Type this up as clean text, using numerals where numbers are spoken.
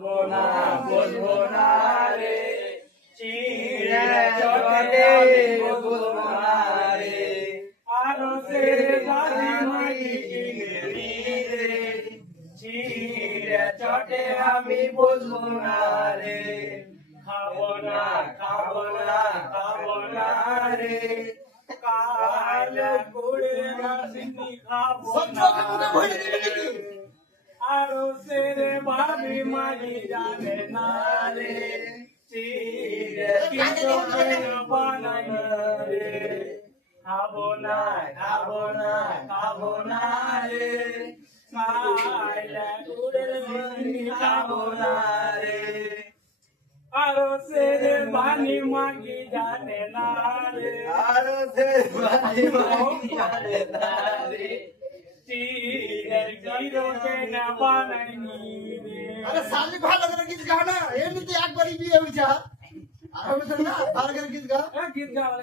বলবো না রে চিড়ে চটে বলবো না রে আরো সে বাড়ি মাগি রে চিড়ে চটে আমি বলবো না রে খাবো না রে কাল গুড়ে রাসিনি খাবো না আরো সে বাড়ি মাগি জানে না রে চিড়ে চটে বানাই রে খাবো না রে কাইলে গুড়ে রাসিনি খাবো না রে আরো সে বানি মাগি জানে না রে আরো সে বানি মাগি জানে না রে চিড়ে চিরকে না বানাইনি রে আরে সামনে ভালো করে গীত গাও না এমনিতে একবারই বিয়ে হইছে আর হবে না ভালো করে গীত গাও গীত গাওয়া